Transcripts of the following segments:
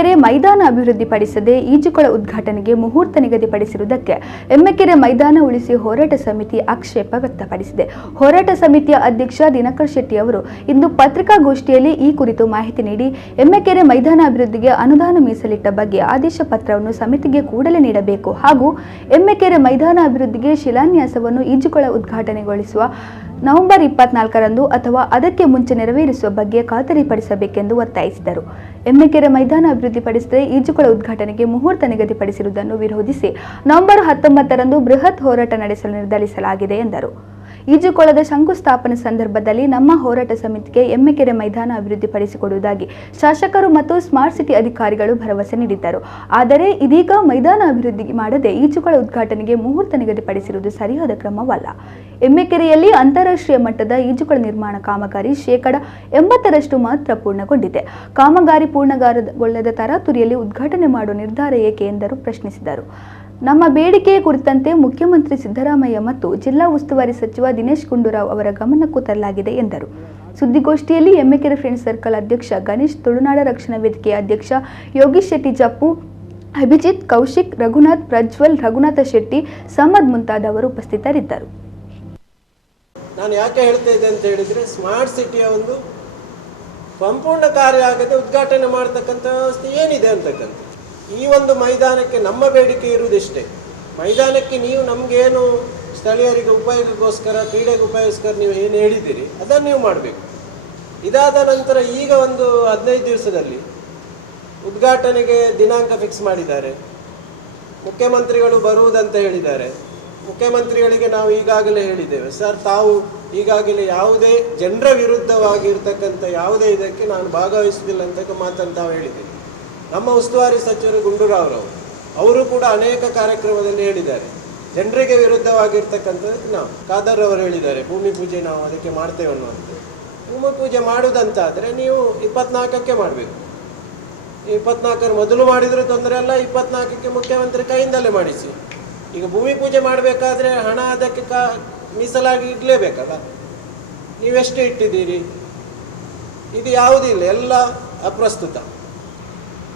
ಎಮ್ಮೆಕೆರೆ ಮೈದಾನ ಅಭಿವೃದ್ಧಿಪಡಿಸದೆ ಈಜುಕೊಳ ಉದ್ಘಾಟನೆಗೆ ಮುಹೂರ್ತ ನಿಗದಿಪಡಿಸಿರುವುದಕ್ಕೆ ಎಮ್ಮೆಕೆರೆ ಮೈದಾನ ಉಳಿಸಿ ಹೋರಾಟ ಸಮಿತಿ ಆಕ್ಷೇಪ ವ್ಯಕ್ತಪಡಿಸಿದೆ. ಹೋರಾಟ ಸಮಿತಿಯ ಅಧ್ಯಕ್ಷ ದಿನಕರ್ ಶೆಟ್ಟಿ ಅವರು ಇಂದು ಪತ್ರಿಕಾಗೋಷ್ಠಿಯಲ್ಲಿ ಈ ಕುರಿತು ಮಾಹಿತಿ ನೀಡಿ ಎಮ್ಮೆಕೆರೆ ಮೈದಾನ ಅಭಿವೃದ್ಧಿಗೆ ಅನುದಾನ ಮೀಸಲಿಟ್ಟ ಬಗ್ಗೆ ಆದೇಶ ಪತ್ರವನ್ನು ಸಮಿತಿಗೆ ಕೂಡಲೇ ನೀಡಬೇಕು ಹಾಗೂ ಎಮ್ಮೆಕೆರೆ ಮೈದಾನ ಅಭಿವೃದ್ಧಿಗೆ ಶಿಲಾನ್ಯಾಸವನ್ನು ಈಜುಕೊಳ ಉದ್ಘಾಟನೆಗೊಳಿಸುವ ನವೆಂಬರ್ 24ರಂದು ಅಥವಾ ಅದಕ್ಕೆ ಮುಂಚೆ ನೆರವೇರಿಸುವ ಬಗ್ಗೆ ಖಾತರಿಪಡಿಸಬೇಕೆಂದು ಒತ್ತಾಯಿಸಿದರು. ಎಮ್ಮೆಕೆರೆ ಮೈದಾನ ಅಭಿವೃದ್ಧಿಪಡಿಸದೆ ಈಜುಕೊಳ ಉದ್ಘಾಟನೆಗೆ ಮುಹೂರ್ತ ನಿಗದಿಪಡಿಸಿರುವುದನ್ನು ವಿರೋಧಿಸಿ ನವೆಂಬರ್ 19ರಂದು ಬೃಹತ್ ಹೋರಾಟ ನಡೆಸಲು ನಿರ್ಧರಿಸಲಾಗಿದೆ ಎಂದರು. ಈಜುಕೊಳದ ಶಂಕುಸ್ಥಾಪನೆ ಸಂದರ್ಭದಲ್ಲಿ ನಮ್ಮ ಹೋರಾಟ ಸಮಿತಿಗೆ ಎಮ್ಮೆಕೆರೆ ಮೈದಾನ ಅಭಿವೃದ್ಧಿಪಡಿಸಿಕೊಡುವುದಾಗಿ ಶಾಸಕರು ಮತ್ತು ಸ್ಮಾರ್ಟ್ ಸಿಟಿ ಅಧಿಕಾರಿಗಳು ಭರವಸೆ ನೀಡಿದ್ದರು. ಆದರೆ ಇದೀಗ ಮೈದಾನ ಅಭಿವೃದ್ಧಿ ಮಾಡದೆ ಈಜುಕೊಳ ಉದ್ಘಾಟನೆಗೆ ಮುಹೂರ್ತ ನಿಗದಿಪಡಿಸಿರುವುದು ಸರಿಯಾದ ಕ್ರಮವಲ್ಲ. ಎಮ್ಮೆಕೆರೆಯಲ್ಲಿ ಅಂತಾರಾಷ್ಟ್ರೀಯ ಮಟ್ಟದ ಈಜುಕೊಳ ನಿರ್ಮಾಣ ಕಾಮಗಾರಿ 80% ಮಾತ್ರ ಪೂರ್ಣಗೊಂಡಿದೆ. ಕಾಮಗಾರಿ ಪೂರ್ಣಗೊಳ್ಳದ ತರಾತುರಿಯಲ್ಲಿ ಉದ್ಘಾಟನೆ ಮಾಡುವ ನಿರ್ಧಾರ ಏಕೆ ಎಂದು ಪ್ರಶ್ನಿಸಿದರು. ನಮ್ಮ ಬೇಡಿಕೆಯ ಕುರಿತಂತೆ ಮುಖ್ಯಮಂತ್ರಿ ಸಿದ್ದರಾಮಯ್ಯ ಮತ್ತು ಜಿಲ್ಲಾ ಉಸ್ತುವಾರಿ ಸಚಿವ ದಿನೇಶ್ ಗುಂಡೂರಾವ್ ಅವರ ಗಮನಕ್ಕೂ ತರಲಾಗಿದೆ ಎಂದರು. ಸುದ್ದಿಗೋಷ್ಠಿಯಲ್ಲಿ ಎಮ್ಮೆಕೆರೆ ಫ್ರೆಂಡ್ಸ್ ಸರ್ಕಲ್ ಅಧ್ಯಕ್ಷ ಗಣೇಶ್, ತುಳುನಾಡ ರಕ್ಷಣಾ ವೇದಿಕೆಯ ಅಧ್ಯಕ್ಷ ಯೋಗೀಶ್ ಶೆಟ್ಟಿ ಜಪ್ಪು, ಅಭಿಜಿತ್, ಕೌಶಿಕ್, ರಘುನಾಥ್, ಪ್ರಜ್ವಲ್, ರಘುನಾಥ ಶೆಟ್ಟಿ, ಸಮದ್ ಮುಂತಾದವರು ಉಪಸ್ಥಿತರಿದ್ದರು. ನಾನು ಯಾಕೆ ಹೇಳ್ತಾ ಇದ್ದೆ ಅಂತ ಹೇಳಿದರೆ, ಸ್ಮಾರ್ಟ್ ಸಿಟಿಯ ಒಂದು ಸಂಪೂರ್ಣ ಕಾರ್ಯ ಆಗದೆ ಉದ್ಘಾಟನೆ ಮಾಡ್ತಕ್ಕಂಥ ವ್ಯವಸ್ಥೆ ಏನಿದೆ ಅಂತಕ್ಕಂಥ ಈ ಒಂದು ಮೈದಾನಕ್ಕೆ ನಮ್ಮ ಬೇಡಿಕೆ ಇರುವುದಿಷ್ಟೇ. ಮೈದಾನಕ್ಕೆ ನೀವು ನಮಗೇನು ಸ್ಥಳೀಯರಿಗೆ ಉಪಯೋಗಕ್ಕೋಸ್ಕರ, ಕ್ರೀಡೆಗೆ ಉಪಯೋಗಿಸ್ಕರ ನೀವು ಏನು ಹೇಳಿದ್ದೀರಿ ಅದನ್ನು ನೀವು ಮಾಡಬೇಕು. ಇದಾದ ನಂತರ ಈಗ ಒಂದು 15 ದಿವಸದಲ್ಲಿ ಉದ್ಘಾಟನೆಗೆ ದಿನಾಂಕ ಫಿಕ್ಸ್ ಮಾಡಿದ್ದಾರೆ. ಮುಖ್ಯಮಂತ್ರಿಗಳು ಬರುವುದಂತ ಹೇಳಿದ್ದಾರೆ. ಮುಖ್ಯಮಂತ್ರಿಗಳಿಗೆ ನಾವು ಈಗಾಗಲೇ ಹೇಳಿದ್ದೇವೆ, ಸರ್ ತಾವು ಈಗಾಗಲೇ ಯಾವುದೇ ಜನರ ವಿರುದ್ಧವಾಗಿರ್ತಕ್ಕಂಥ ಯಾವುದೇ ಇದಕ್ಕೆ ನಾನು ಭಾಗವಹಿಸುವುದಿಲ್ಲ ಅಂತ ಮಾತನ್ನು ತಾವು ಹೇಳಿದ್ದೇವೆ. ನಮ್ಮ ಉಸ್ತುವಾರಿ ಸಚಿವರು ಗುಂಡೂರಾವ್ ಅವರು ಕೂಡ ಅನೇಕ ಕಾರ್ಯಕ್ರಮದಲ್ಲಿ ಹೇಳಿದ್ದಾರೆ, ಜನರಿಗೆ ವಿರುದ್ಧವಾಗಿರ್ತಕ್ಕಂಥದ್ದು ನಾವು ಖಾದರ್ ಅವರು ಹೇಳಿದ್ದಾರೆ, ಭೂಮಿ ಪೂಜೆ ನಾವು ಅದಕ್ಕೆ ಮಾಡ್ತೇವೆ ಅನ್ನುವಂಥದ್ದು. ಭೂಮಿ ಪೂಜೆ ಮಾಡುವುದಂತಾದರೆ ನೀವು 24ಕ್ಕೆ ಮಾಡಬೇಕು. 24ರ ಮೊದಲು ಮಾಡಿದರೂ ತೊಂದರೆ ಅಲ್ಲ, 24ಕ್ಕೆ ಮುಖ್ಯಮಂತ್ರಿ ಕೈಯಿಂದಲೇ ಮಾಡಿಸಿ. ಈಗ ಭೂಮಿ ಪೂಜೆ ಮಾಡಬೇಕಾದ್ರೆ ಹಣ ಅದಕ್ಕೆ ಮೀಸಲಾಗಿ ಇಡಲೇಬೇಕಲ್ಲ. ನೀವೆಷ್ಟು ಇಟ್ಟಿದ್ದೀರಿ? ಇದು ಯಾವುದಿಲ್ಲ, ಎಲ್ಲ ಅಪ್ರಸ್ತುತ.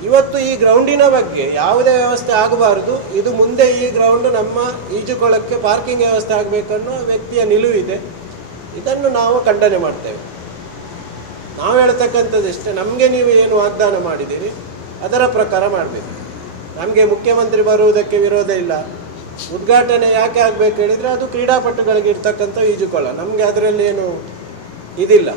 ಇವತ್ತು ಈ ಗ್ರೌಂಡಿನ ಬಗ್ಗೆ ಯಾವುದೇ ವ್ಯವಸ್ಥೆ ಆಗಬಾರ್ದು. ಇದು ಮುಂದೆ ಈ ಗ್ರೌಂಡು ನಮ್ಮ ಈಜುಕೊಳಕ್ಕೆ ಪಾರ್ಕಿಂಗ್ ವ್ಯವಸ್ಥೆ ಆಗಬೇಕನ್ನೋ ವ್ಯಕ್ತಿಯ ನಿಲುವಿದೆ. ಇದನ್ನು ನಾವು ಖಂಡನೆ ಮಾಡ್ತೇವೆ. ನಾವು ಹೇಳ್ತಕ್ಕಂಥದ್ದು ಇಷ್ಟೇ, ನಮಗೆ ನೀವು ಏನು ವಾಗ್ದಾನ ಮಾಡಿದ್ದೀರಿ ಅದರ ಪ್ರಕಾರ ಮಾಡಬೇಕು. ನಮಗೆ ಮುಖ್ಯಮಂತ್ರಿ ಬರುವುದಕ್ಕೆ ವಿರೋಧ ಇಲ್ಲ. ಉದ್ಘಾಟನೆ ಯಾಕೆ ಆಗಬೇಕು ಹೇಳಿದರೆ ಅದು ಕ್ರೀಡಾಪಟುಗಳಿಗೆ ಇರ್ತಕ್ಕಂಥ ಈಜುಕೊಳ, ನಮಗೆ ಅದರಲ್ಲಿ ಏನು ಇದಿಲ್ಲ.